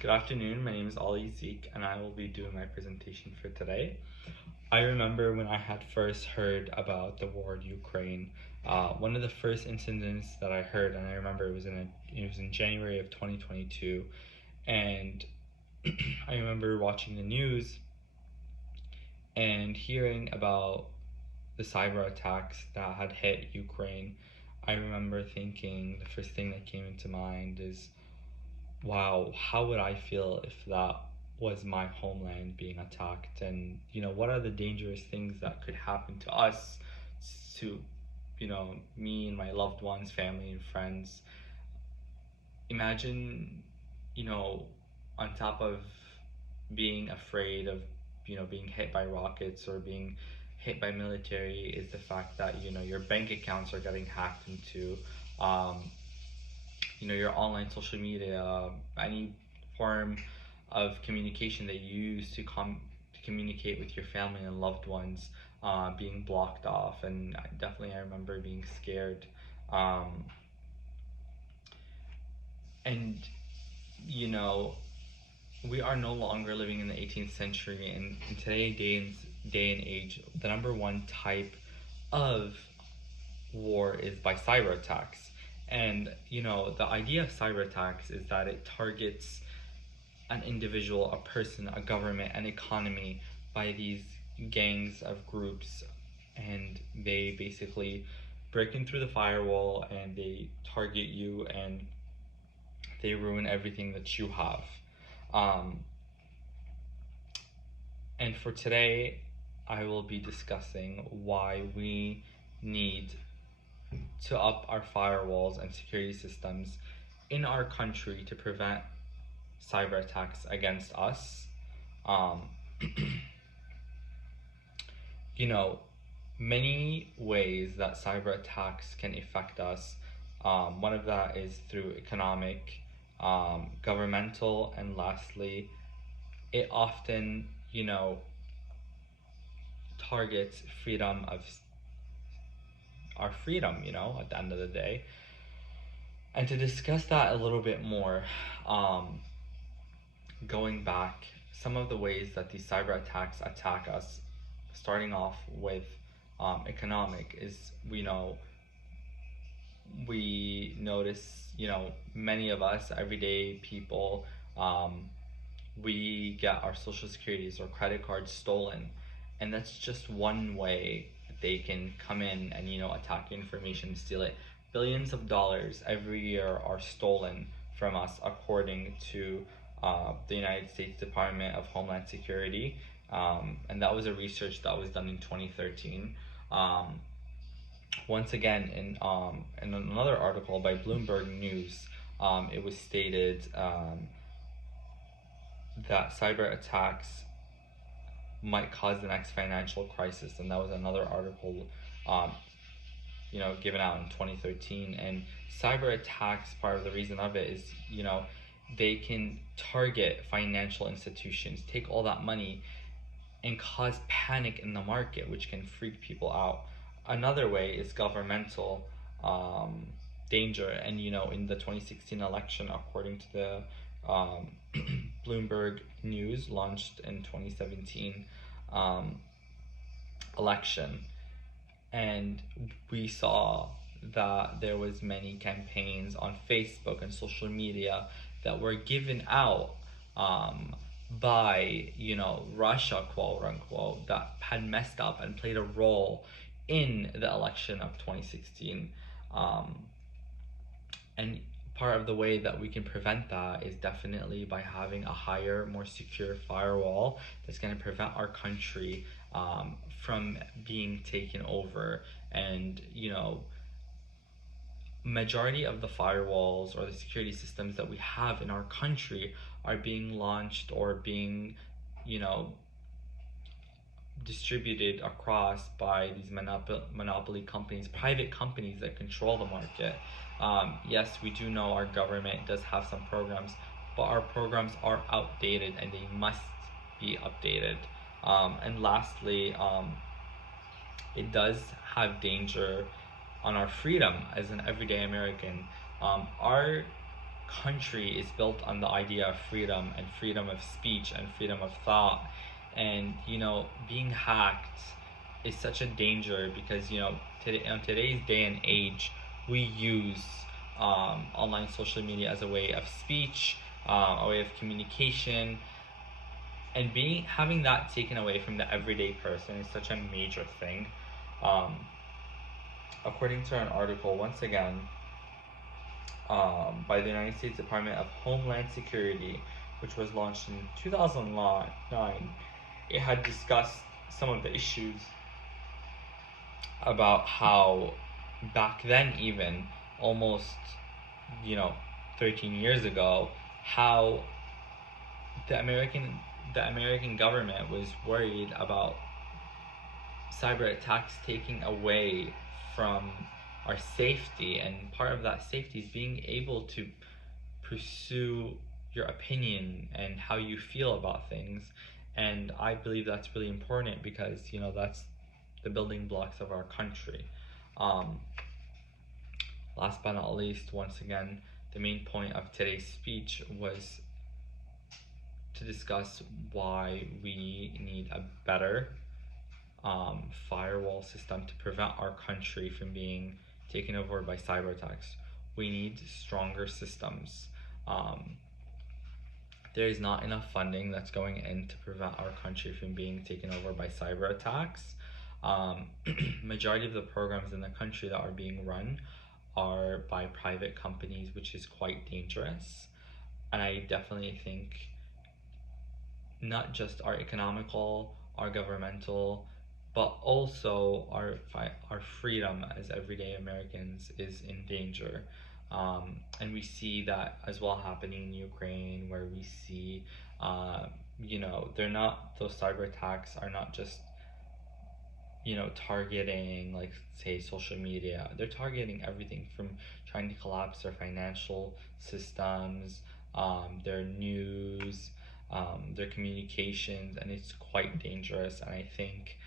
Good afternoon, my name is Ali Zeek and I will be doing my presentation for today. I remember when I had first heard about the war in Ukraine, one of the first incidents that I heard, and I remember it was in January of 2022, and I remember watching the news and hearing about the cyber attacks that had hit Ukraine. I remember thinking the first thing that came into mind is, wow, how would I feel if that was my homeland being attacked? And, what are the dangerous things that could happen to us, to, me and my loved ones, family, and friends? Imagine, you know, on top of being afraid of, being hit by rockets or being hit by military, is the fact that, your bank accounts are getting hacked into. Um, your online social media, any form of communication that you use to communicate with your family and loved ones, being blocked off. And definitely, I remember being scared. Um, and you know, we are no longer living in the 18th century, and in today's day and age, the number one type of war is by cyber attacks. And the idea of cyber attacks is that it targets an individual, a person, a government, an economy by these gangs of groups, and they basically break in through the firewall and they target you and they ruin everything that you have. Um, and for today, I will be discussing why we need to up our firewalls and security systems in our country to prevent cyber attacks against us. Um, you know, Many ways that cyber attacks can affect us. One of that is through economic, governmental, and lastly, it often, targets freedom of our freedom, at the end of the day. And to discuss that a little bit more, going back, some of the ways that these cyber attacks attack us, starting off with economic, is we notice, many of us, everyday people, we get our social securities or credit cards stolen. And that's just one way that they can come in and, attack your information, steal it. Billions of dollars every year are stolen from us, according to the United States Department of Homeland Security. And that was a research that was done in 2013. Once again, in another article by Bloomberg News, it was stated that cyber attacks might cause the next financial crisis, and that was another article, given out in 2013. And cyber attacks, part of the reason of it is, they can target financial institutions, take all that money, and cause panic in the market, which can freak people out. Another way is governmental danger, and in the 2016 election, according to the Bloomberg News, launched in 2017 election, and we saw that there was many campaigns on Facebook and social media that were given out by Russia, quote unquote, that had messed up and played a role in the election of 2016. And part of the way that we can prevent that is definitely by having a higher, more secure firewall that's going to prevent our country from being taken over. And majority of the firewalls or the security systems that we have in our country are being launched or being distributed across by these monopoly companies, private companies that control the market. Yes, we do know our government does have some programs, but our programs are outdated and they must be updated. And lastly, it does have danger on our freedom as an everyday American. Our country is built on the idea of freedom and freedom of speech and freedom of thought. And being hacked is such a danger because today, in today's day and age, we use online social media as a way of speech, a way of communication, and having that taken away from the everyday person is such a major thing. Um, According to an article, once again, by the United States Department of Homeland Security, which was launched in 2009, it had discussed some of the issues about how back then, even almost 13 years ago, how the American government was worried about cyber attacks taking away from our safety, and part of that safety is being able to pursue your opinion and how you feel about things. And I believe that's really important because that's the building blocks of our country. um, Last but not least, once again, the main point of today's speech was to discuss why we need a better firewall system to prevent our country from being taken over by cyber attacks. We need stronger systems. There is not enough funding that's going in to prevent our country from being taken over by cyber attacks. Majority of the programs in the country that are being run are by private companies, which is quite dangerous. And I definitely think not just our economical, our governmental, but also our freedom as everyday Americans is in danger. And we see that as well happening in Ukraine, where we see, they're not, those cyber attacks are not just, targeting, like, say, social media. They're targeting everything from trying to collapse their financial systems, their news, their communications, and it's quite dangerous. And I think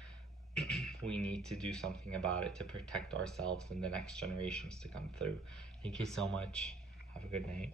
we need to do something about it to protect ourselves and the next generations to come through. Thank you so much. Have a good night.